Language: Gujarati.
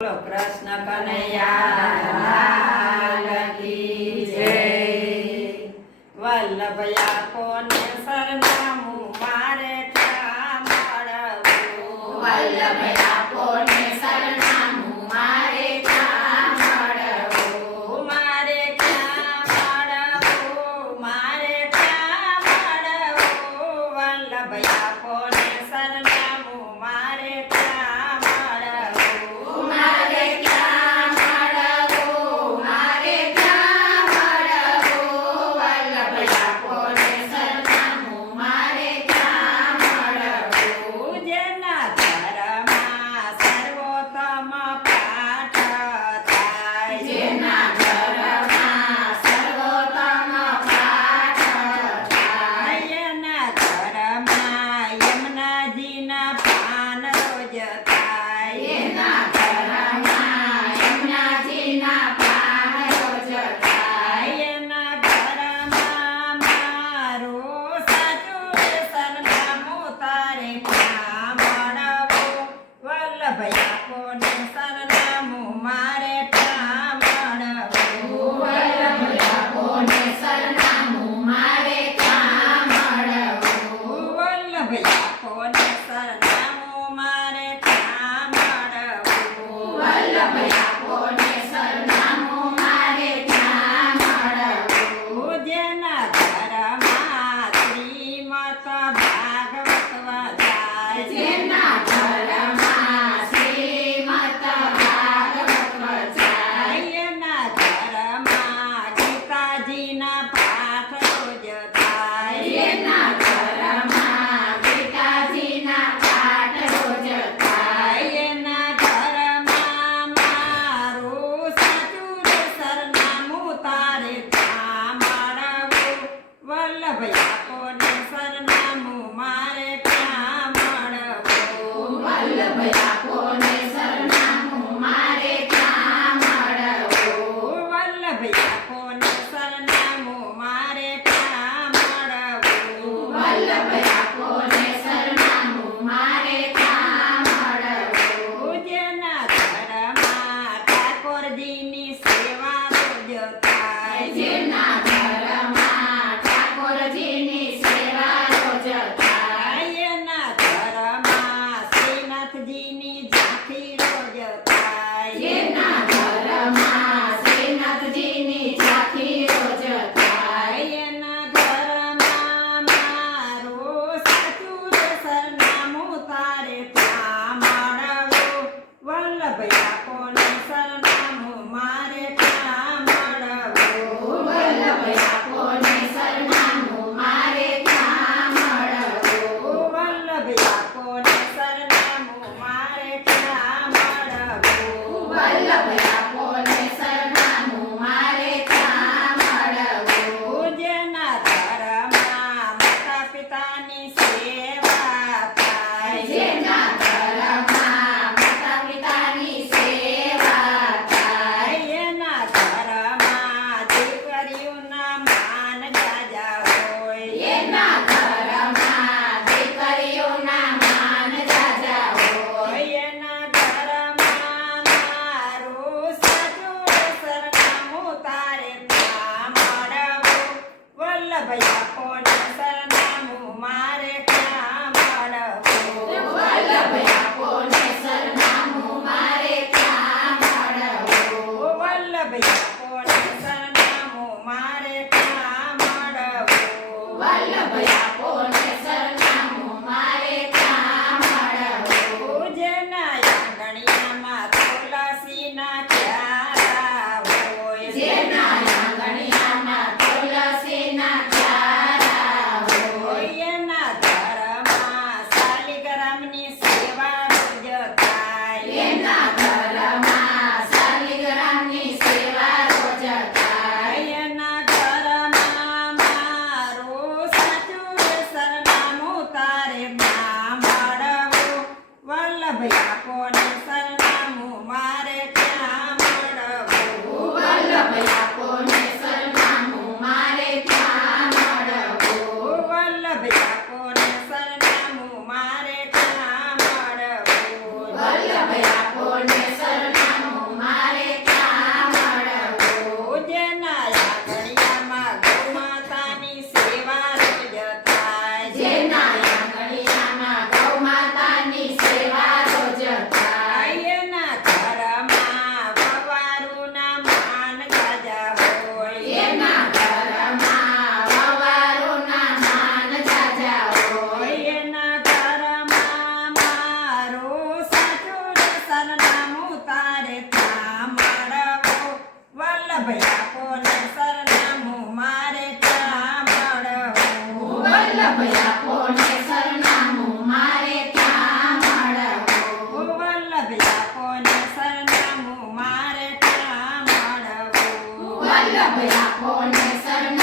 કૃષ્ણ કનૈયા જય વલ્લભયા કોને સરનામું મારે ક્યાં મળવું વલ્લભયા કોને મારે બ્રાહ્મણ ભૂવલ ભયાઓને સરનામું મારે બ્રાહ્મણ ભૂવલ ભયાઓને સરનામું મારે બ્રાહ્મણ ભૂવલ ભયા Let me have 哎呀！我。વલ્લભયા કોને સરનામું મારે ત્યાં મળવો. વલ્લભયા મારે ત્યાં મળવો વલ્લભયા